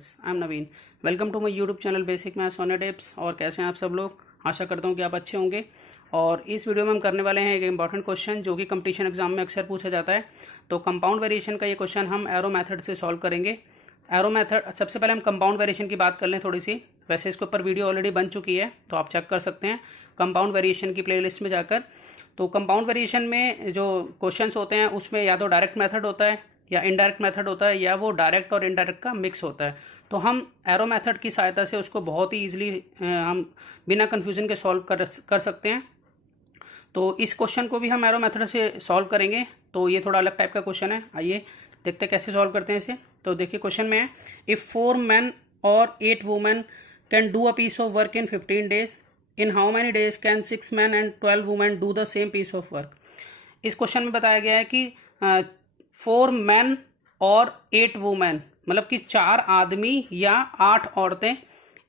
Friends, I am Naveen. Welcome to my YouTube channel basic maths on tips. और कैसे हैं आप सब लोग? आशा करता हूं कि आप अच्छे होंगे। और इस वीडियो में हम करने वाले हैं एक इंपॉर्टेंट क्वेश्चन जो कि कंपटीशन एग्जाम में अक्सर पूछा जाता है। तो कंपाउंड वेरिएशन का ये क्वेश्चन हम एरो मेथड से सॉल्व करेंगे। एरो मेथड, सबसे पहले हम कंपाउंड वेरिएशन की बात कर लें थोड़ी सी। वैसे इसके ऊपर वीडियो ऑलरेडी बन चुकी है, तो आप चेक कर सकते हैं कंपाउंड वेरिएशन की प्लेलिस्ट में जाकर। तो कंपाउंड वेरिएशन में जो क्वेश्चंस होते हैं उसमें या तो डायरेक्ट मेथड होता है या इनडायरेक्ट मेथड होता है, या वो डायरेक्ट और इनडायरेक्ट का मिक्स होता है। तो हम एरो मेथड की सहायता से उसको बहुत ही ईजिली हम बिना कन्फ्यूजन के सॉल्व कर सकते हैं। तो इस क्वेश्चन को भी हम एरो मेथड से सॉल्व करेंगे। तो ये थोड़ा अलग टाइप का क्वेश्चन है, आइए देखते हैं कैसे सॉल्व करते हैं इसे। तो देखिए क्वेश्चन में है, इफ़ 4 men और 8 women can do a piece of work in 15 days, in how many days can 6 men and 12 women do the same piece of work. इस क्वेश्चन में बताया गया है कि 4 men और 8 women, मतलब कि 4 आदमी या 8 औरतें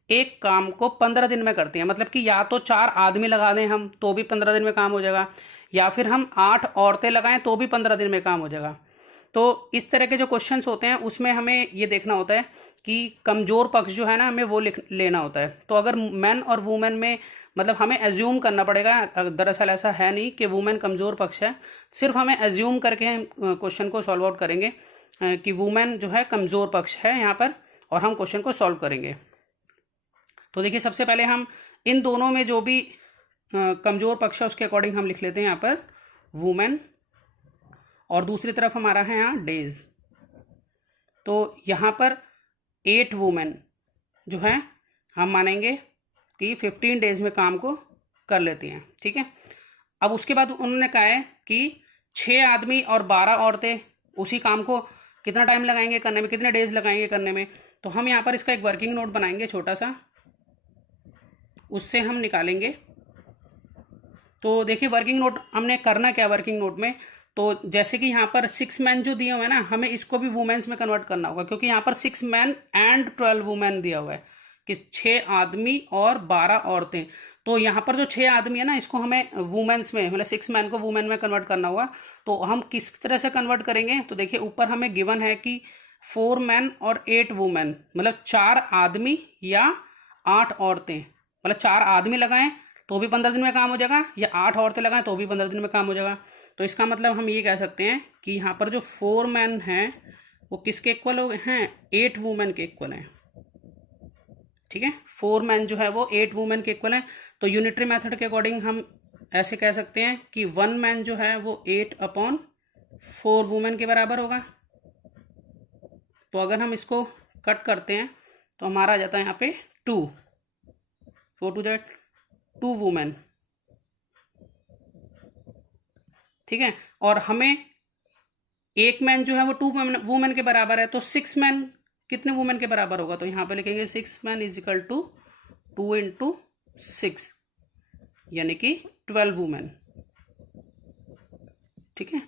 एक काम को 15 दिन में करती हैं। मतलब कि या तो 4 आदमी लगा दें हम तो भी 15 दिन में काम हो जाएगा, या फिर हम 8 औरतें लगाएं तो भी 15 दिन में काम हो जाएगा। तो इस तरह के जो क्वेश्चंस होते हैं उसमें हमें ये देखना होता है कि कमज़ोर पक्ष जो है ना, हमें वो लेना होता है। तो अगर मैन और वुमेन में, मतलब हमें एज्यूम करना पड़ेगा, दरअसल ऐसा है नहीं कि वुमेन कमज़ोर पक्ष है, सिर्फ हमें एज्यूम करके हम क्वेश्चन को सॉल्व आउट करेंगे कि वुमेन जो है कमज़ोर पक्ष है यहाँ पर, और हम क्वेश्चन को सॉल्व करेंगे। तो देखिए सबसे पहले हम इन दोनों में जो भी कमज़ोर पक्ष है उसके अकॉर्डिंग हम लिख लेते हैं यहाँ पर वुमेन, और दूसरी तरफ हमारा है यहाँ डेज। तो यहाँ पर 8 वुमेन जो है हम मानेंगे कि 15 डेज में काम को कर लेती हैं, ठीक है। अब उसके बाद उन्होंने कहा है कि 6 आदमी और 12 औरतें उसी काम को कितना टाइम लगाएंगे करने में, कितने डेज लगाएंगे करने में। तो हम यहाँ पर इसका एक वर्किंग नोट बनाएंगे छोटा सा, उससे हम निकालेंगे। तो देखिए वर्किंग नोट हमने करना क्या, वर्किंग नोट में तो जैसे कि यहाँ पर 6 मैन जो दिए हुए हैं ना, हमें इसको भी वुमेन्स में कन्वर्ट करना होगा, क्योंकि यहाँ पर 6 मैन एंड 12 वुमेन दिया हुआ है कि 6 आदमी और 12 औरतें। तो यहाँ पर जो 6 आदमी है ना, इसको हमें वुमेन्स में, मतलब 6 मैन को वुमेन में कन्वर्ट करना होगा। तो हम किस तरह से कन्वर्ट करेंगे, तो देखिए ऊपर हमें गिवन है कि 4 मैन और 8 वुमेन, मतलब 4 आदमी या 8 औरतें। मतलब 4 आदमी लगाएं तो भी 15 दिन में काम हो जाएगा, या 8 औरतें लगाएं तो भी 15 दिन में काम हो जाएगा। तो इसका मतलब हम ये कह सकते हैं कि यहाँ पर जो 4 मैन हैं वो किसके इक्वल हो हैं, 8 वुमेन के इक्वल हैं, ठीक है। 4 मैन जो है वो 8 वुमेन के इक्वल हैं। तो यूनिटरी मेथड के अकॉर्डिंग हम ऐसे कह सकते हैं कि 1 मैन जो है वो 8/4 वुमेन के बराबर होगा। तो अगर हम इसको कट करते हैं तो हमारा आ जाता है यहाँ पे 2, 4 टू दैट 2 वुमेन, ठीक है। और हमें एक मैन जो है वो 2 वुमेन के बराबर है, तो 6 मैन कितने वुमेन के बराबर होगा, तो यहां पे लिखेंगे 6 man is equal to 2 into 6, यानी कि 12 वुमेन, ठीक है।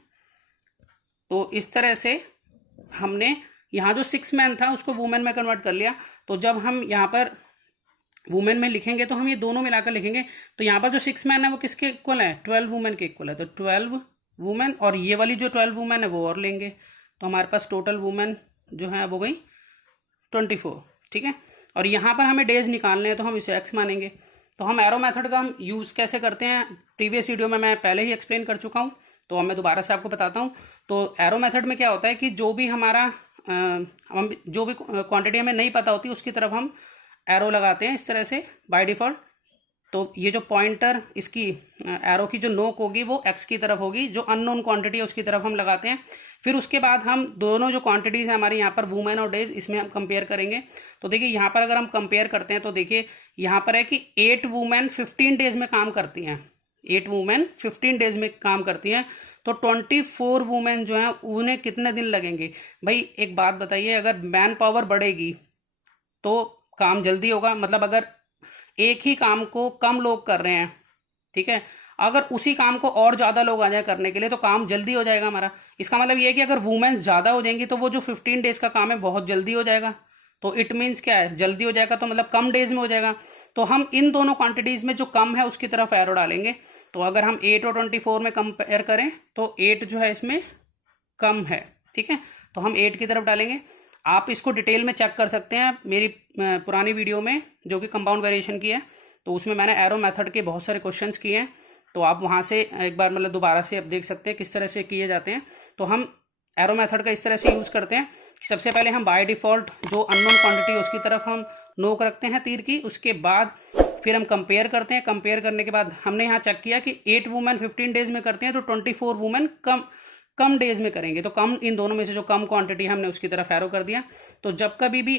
तो इस तरह से हमने यहाँ जो 6 मैन था उसको वुमेन में कन्वर्ट कर लिया। तो जब हम यहाँ पर वुमेन में लिखेंगे तो हम ये दोनों मिलाकर लिखेंगे। तो यहाँ पर जो 6 मैन है वो किसके इक्वल है, 12 वुमेन के इक्वल है। तो 12 वुमेन, और ये वाली जो 12 वुमेन है वो और लेंगे, तो हमारे पास टोटल वुमेन जो है वो गई 24, ठीक है। और यहाँ पर हमें डेज निकालने हैं तो हम इसे एक्स मानेंगे। तो हम एरो मेथड का हम यूज़ कैसे करते हैं प्रीवियस वीडियो में मैं पहले ही एक्सप्लेन कर चुका हूँ, तो अब मैं दोबारा से आपको बताता हूँ। तो एरो मेथड में क्या होता है कि जो भी हमारा हम जो भी क्वांटिटी हमें नहीं पता होती उसकी तरफ हम एरो लगाते हैं इस तरह से बाय डिफ़ॉल्ट। तो ये जो पॉइंटर, इसकी एरो की जो नोक होगी वो एक्स की तरफ होगी, जो अननोन क्वांटिटी है उसकी तरफ हम लगाते हैं। फिर उसके बाद हम दोनों जो क्वांटिटीज़ हैं हमारी यहाँ पर वुमेन और डेज, इसमें हम कंपेयर करेंगे। तो देखिए यहाँ पर अगर हम कंपेयर करते हैं तो देखिए यहाँ पर है कि 8 वुमेन 15 डेज में काम करती हैं, 8 वुमेन 15 डेज में काम करती हैं। तो 24 वुमेन जो हैं उन्हें कितने दिन लगेंगे। भाई एक बात बताइए, अगर मैन पावर बढ़ेगी तो काम जल्दी होगा, मतलब अगर एक ही काम को कम लोग कर रहे हैं, ठीक है, अगर उसी काम को और ज़्यादा लोग आ जाए करने के लिए तो काम जल्दी हो जाएगा हमारा। इसका मतलब ये है कि अगर वुमेन्स ज़्यादा हो जाएंगी तो वो जो 15 डेज का काम है बहुत जल्दी हो जाएगा। तो इट मीन्स क्या है, जल्दी हो जाएगा तो मतलब कम डेज में हो जाएगा। तो हम इन दोनों क्वांटिटीज़ में जो कम है उसकी तरफ एरो डालेंगे। तो अगर हम 8 और 24 में कंपेयर करें तो 8 जो है इसमें कम है, ठीक है, तो हम 8 की तरफ डालेंगे। आप इसको डिटेल में चेक कर सकते हैं मेरी पुरानी वीडियो में जो कि कंपाउंड वेरिएशन की है, तो उसमें मैंने एरो मेथड के बहुत सारे क्वेश्चंस किए हैं, तो आप वहाँ से एक बार मतलब दोबारा से आप देख सकते हैं किस तरह से किए जाते हैं। तो हम एरो मेथड का इस तरह से यूज़ करते हैं कि सबसे पहले हम बाय डिफ़ॉल्ट जो अननोन क्वांटिटी उसकी तरफ हम नोक रखते हैं तीर की, उसके बाद फिर हम कंपेयर करते हैं। कंपेयर करने के बाद हमने यहाँ चेक किया कि 8 वुमेन 15 डेज में करते हैं, तो 24 वुमेन कम डेज में करेंगे, तो कम इन दोनों में से जो कम क्वांटिटी हमने उसकी तरफ एरो कर दिया। तो जब कभी भी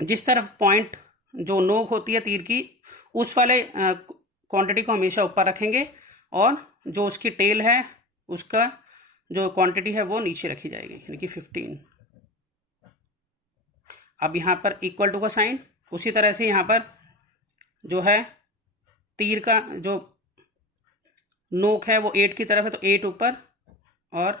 जिस तरफ पॉइंट जो नोक होती है तीर की उस वाले क्वांटिटी को हमेशा ऊपर रखेंगे और जो उसकी टेल है उसका जो क्वांटिटी है वो नीचे रखी जाएगी, यानी कि 15। अब यहाँ पर इक्वल टू का साइन, उसी तरह से यहाँ पर जो है तीर का जो नोक है वो 8 की तरफ है, तो 8 ऊपर और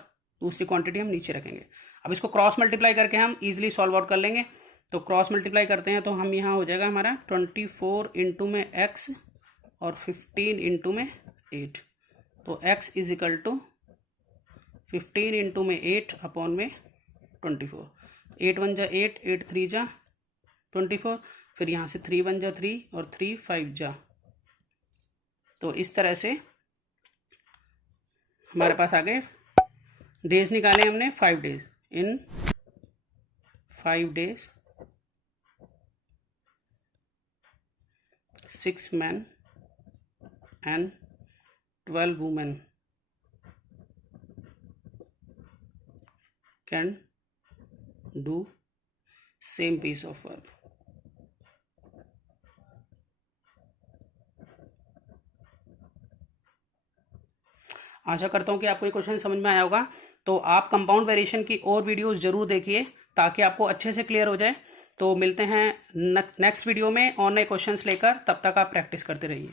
दूसरी क्वांटिटी हम नीचे रखेंगे। अब इसको क्रॉस मल्टीप्लाई करके हम इजीली सॉल्व आउट कर लेंगे। तो क्रॉस मल्टीप्लाई करते हैं तो हम यहाँ हो जाएगा हमारा 24 इंटू में x और 15 इंटू में 8, तो x is equal to 15 into में 8 अपॉन में 24। 8 1 जा 8, 8 3 जा 24, फिर यहाँ से 3 1 जा 3 और 3 5 जा, तो इस तरह से हमारे पास आ गए डेज निकाले हमने 5 days. In 5 days 6 men and 12 women can do same piece of work। आशा करता हूँ कि आपको ये क्वेश्चन समझ में आया होगा। तो आप कंपाउंड वेरिएशन की और वीडियोस जरूर देखिए ताकि आपको अच्छे से क्लियर हो जाए। तो मिलते हैं नेक्स्ट वीडियो में और नए क्वेश्चंस लेकर, तब तक आप प्रैक्टिस करते रहिए।